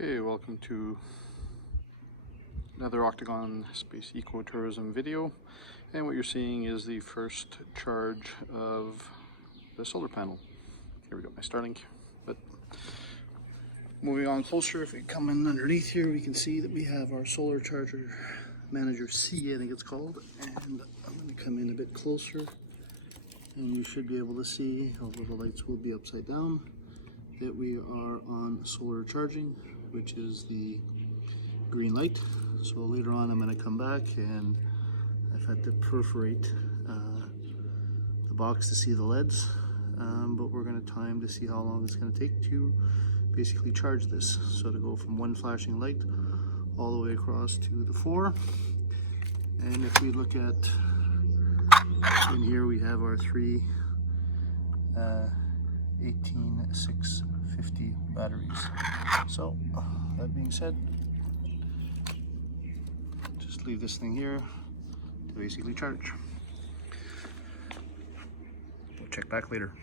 Okay, welcome to another Octagon Space Ecotourism video, and what you're seeing is the first charge of the solar panel. Here we go, my Starlink. But moving on closer, if we come in underneath here, we can see that we have our solar charger manager C, I think it's called, and I'm going to come in a bit closer, and you should be able to see, although the lights will be upside down, that we are on solar charging, which is the green light. So later on I'm going to come back, and I've had to perforate the box to see the LEDs, but we're going to time to see how long it's going to take to basically charge this. So to go from one flashing light all the way across to the 4. And if we look at in here, we have our three 18650 batteries. So that being said, just leave this thing here to basically charge. We'll check back later.